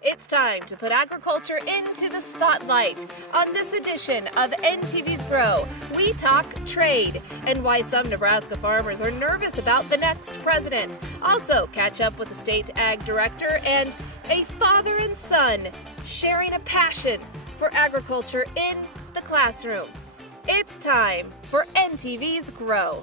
It's time to put agriculture into the spotlight. On this edition of NTV's Grow, we talk trade and why some Nebraska farmers are nervous about the next president. Also, catch up with the state ag director and a father and son sharing a passion for agriculture in the classroom. It's time for NTV's Grow.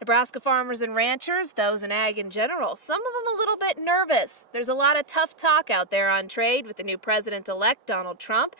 Nebraska farmers and ranchers, those in ag in general, some of them a little bit nervous. There's a lot of tough talk out there on trade with the new president-elect, Donald Trump.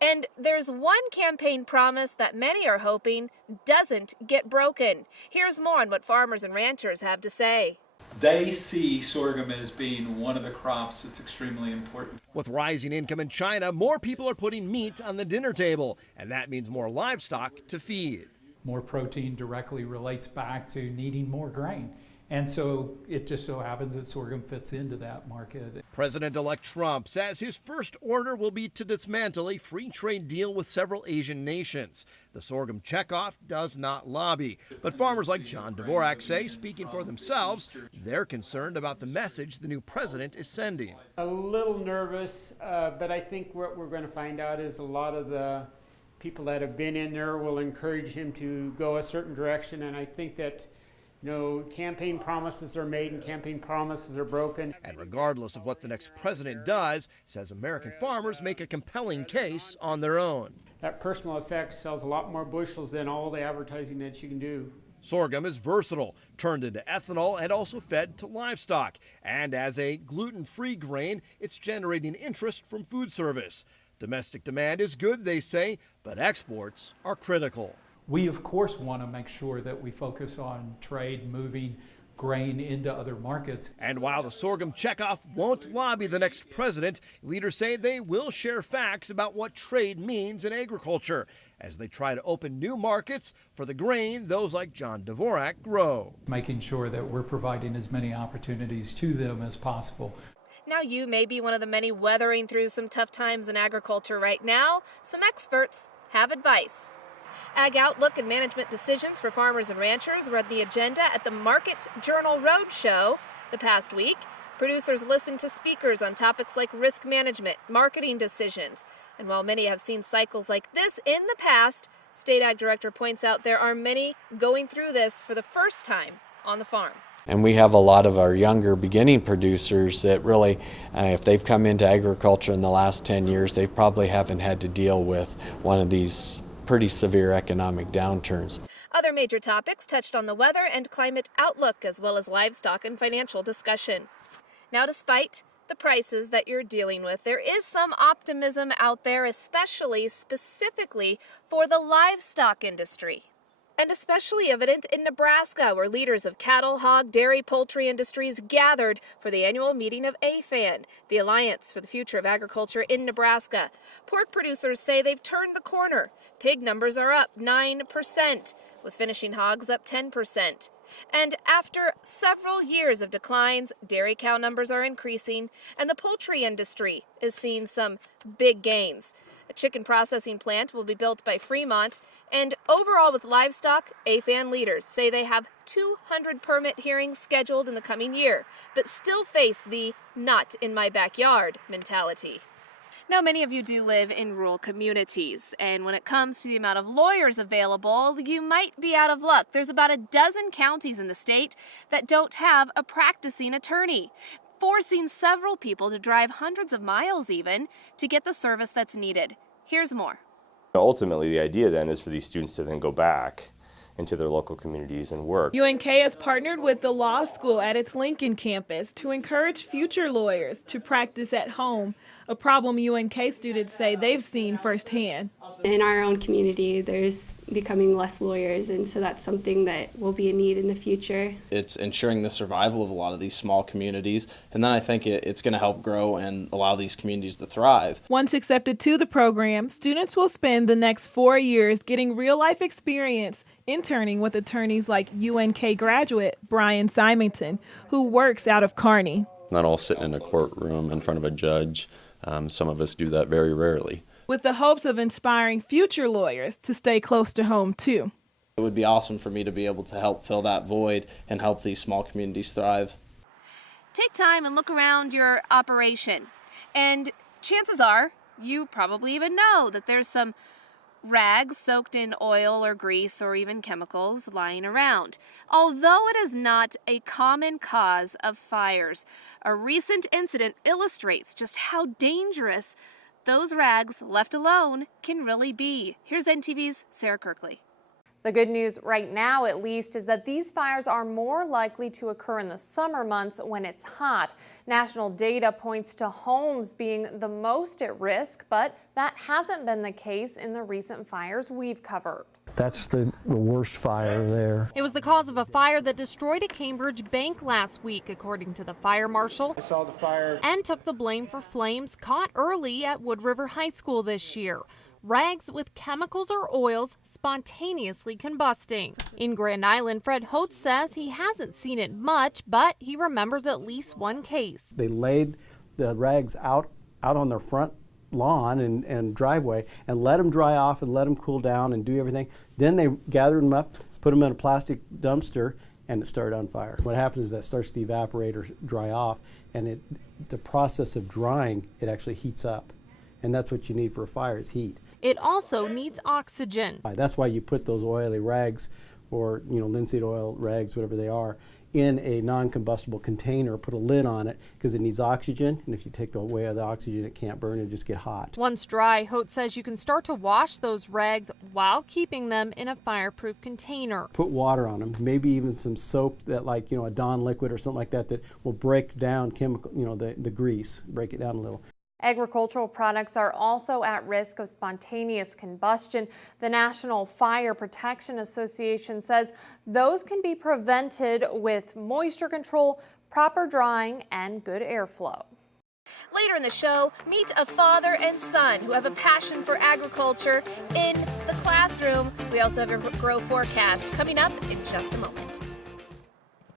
And there's one campaign promise that many are hoping doesn't get broken. Here's more on what farmers and ranchers have to say. They see sorghum as being one of the crops that's extremely important. With rising income in China, more people are putting meat on the dinner table, and that means more livestock to feed. More protein directly relates back to needing more grain. And so it just so happens that sorghum fits into that market. President-elect Trump says his first order will be to dismantle a free trade deal with several Asian nations. The sorghum checkoff does not lobby. But farmers like John Dvorak say, speaking for themselves, they're concerned about the message the new president is sending. A little nervous, but I think what we're going to find out is a lot of the people that have been in there will encourage him to go a certain direction. And I think that campaign promises are made and campaign promises are broken. And regardless of what the next president does, says American farmers make a compelling case on their own. That personal effect sells a lot more bushels than all the advertising that you can do. Sorghum is versatile, turned into ethanol and also fed to livestock. And as a gluten-free grain, it's generating interest from food service. Domestic demand is good, they say, but exports are critical. We, of course, want to make sure that we focus on trade, moving grain into other markets. And while the sorghum checkoff won't lobby the next president, leaders say they will share facts about what trade means in agriculture as they try to open new markets for the grain those like John Dvorak grow. Making sure that we're providing as many opportunities to them as possible. Now you may be one of the many weathering through some tough times in agriculture right now. Some experts have advice. Ag Outlook and management decisions for farmers and ranchers were on the agenda at the Market Journal Roadshow the past week. Producers listened to speakers on topics like risk management, marketing decisions. And while many have seen cycles like this in the past, State Ag Director points out there are many going through this for the first time on the farm. And we have a lot of our younger beginning producers that really, if they've come into agriculture in the last 10 years, they probably haven't had to deal with one of these pretty severe economic downturns. Other major topics touched on the weather and climate outlook, as well as livestock and financial discussion. Now, despite the prices that you're dealing with, there is some optimism out there, specifically for the livestock industry. And especially evident in Nebraska, where leaders of cattle, hog, dairy, poultry industries gathered for the annual meeting of AFAN, the Alliance for the Future of Agriculture in Nebraska. Pork producers say they've turned the corner. Pig numbers are up 9%, with finishing hogs up 10%. And after several years of declines, dairy cow numbers are increasing, and the poultry industry is seeing some big gains. A chicken processing plant will be built by Fremont, and overall with livestock, AFAN leaders say they have 200 permit hearings scheduled in the coming year, but still face the not in my backyard mentality. Now, many of you do live in rural communities, and when it comes to the amount of lawyers available, you might be out of luck. There's about a dozen counties in the state that don't have a practicing attorney, forcing several people to drive hundreds of miles even to get the service that's needed. Here's more. Ultimately, the idea then is for these students to then go back into their local communities and work. UNK has partnered with the law school at its Lincoln campus to encourage future lawyers to practice at home, a problem UNK students say they've seen firsthand. In our own community, there's becoming less lawyers, and so that's something that will be a need in the future. It's ensuring the survival of a lot of these small communities, and then I think it's going to help grow and allow these communities to thrive. Once accepted to the program, students will spend the next 4 years getting real-life experience interning with attorneys like UNK graduate Brian Symington, who works out of Kearney. not all sitting in a courtroom in front of a judge. Some of us do that very rarely. With the hopes of inspiring future lawyers to stay close to home, too. It would be awesome for me to be able to help fill that void and help these small communities thrive. Take time and look around your operation. And chances are, you probably even know that there's some rags soaked in oil or grease or even chemicals lying around. Although it is not a common cause of fires, a recent incident illustrates just how dangerous those rags left alone can really be. Here's NTV's Sarah Kirkley. The good news right now, at least, is that these fires are more likely to occur in the summer months when it's hot. National data points to homes being the most at risk, but that hasn't been the case in the recent fires we've covered. That's the worst fire there. It was the cause of a fire that destroyed a Cambridge bank last week, according to the fire marshal. I saw the fire and took the blame for flames caught early at Wood River High School this year. Rags with chemicals or oils spontaneously combusting. In Grand Island, Fred Holtz says he hasn't seen it much, but he remembers at least one case. They laid the rags out on their front lawn and driveway and let them dry off and let them cool down and do everything. Then they gathered them up, put them in a plastic dumpster, and it started on fire. What happens is that starts to evaporate or dry off, and the process of drying, it actually heats up. And that's what you need for a fire, is heat. It also needs oxygen. That's why you put those oily rags, or linseed oil rags, whatever they are, in a non-combustible container, put a lid on it, because it needs oxygen, and if you take away the oxygen, it can't burn and just get hot. Once dry, Hote says you can start to wash those rags while keeping them in a fireproof container. Put water on them, maybe even some soap that, like a Dawn liquid or something like that, that will break down chemical, the grease, break it down a little. Agricultural products are also at risk of spontaneous combustion. The National Fire Protection Association says those can be prevented with moisture control, proper drying, and good airflow. Later in the show, meet a father and son who have a passion for agriculture in the classroom. We also have a grow forecast coming up in just a moment.